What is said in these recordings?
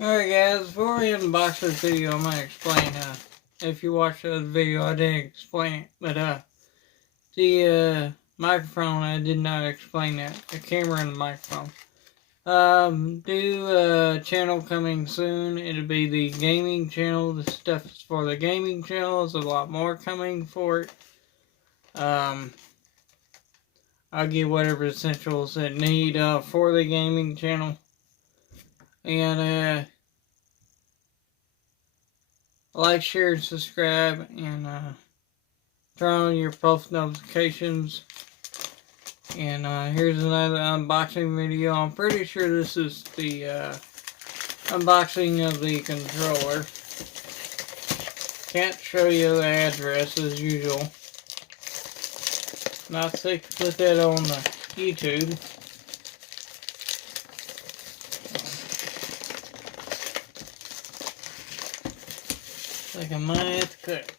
Alright guys, before we unbox this video, I'm going to explain, if you watched the video, I didn't explain it, but, the, microphone, I did not explain that, the camera and the microphone. Channel coming soon, it'll be the gaming channel, the stuff is for the gaming channel, there's a lot more coming for it. I'll get whatever essentials that need, for the gaming channel. And, like, share, and subscribe, and turn on your post notifications. And here's another unboxing video. I'm pretty sure this is the unboxing of the controller. Can't show you the address as usual. Not safe to put that on the YouTube. Like I might have to cut it.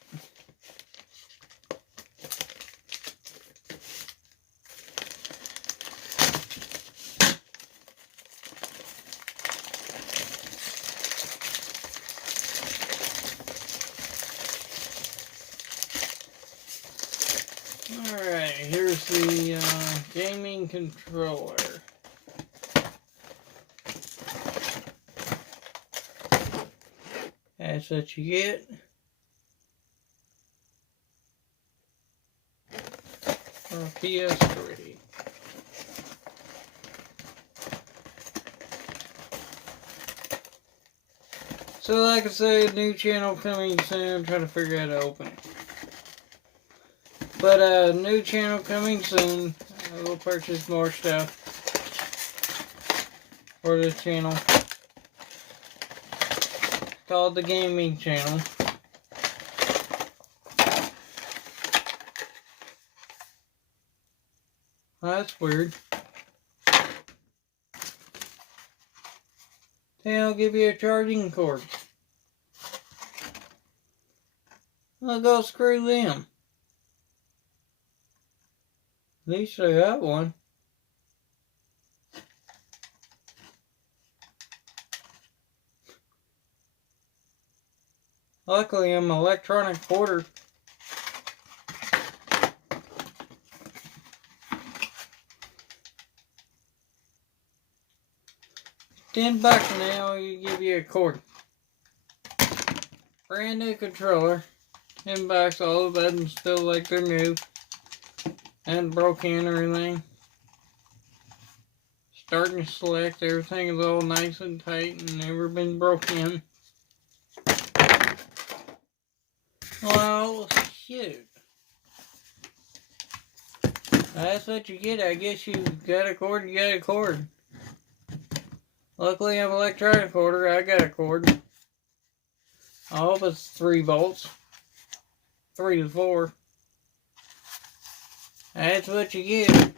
Alright, here's the gaming controller. That's what you get. For PS3. So like I said, new channel coming soon. I'm trying to figure out how to open it. But new channel coming soon. We'll purchase more stuff for this channel. Called the gaming channel. Well, that's weird. They'll give you a charging cord. I'll go screw them. At least I got one. Luckily, I'm an electronic porter. $10 now, you give you a cord. Brand new controller. $10, all the buttons still like they're new. And broken or anything. Starting to select, everything is all nice and tight and never been broken. Well, shoot. That's what you get. I guess you got a cord, you got a cord. Luckily, I'm an electronic order. I got a cord. I hope it's 3 volts. 3 to 4. That's what you get.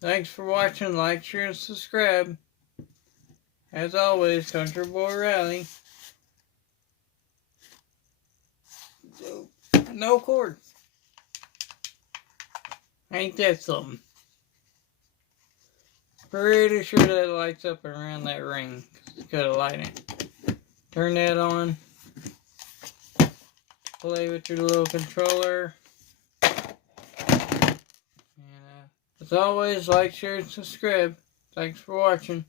Thanks for watching. Like, share, and subscribe. As always, Country Boy Riley. No cord. Ain't that something? Pretty sure that lights up around that ring. It's gotta light it. Turn that on. Play with your little controller. And as always, like, share, and subscribe. Thanks for watching.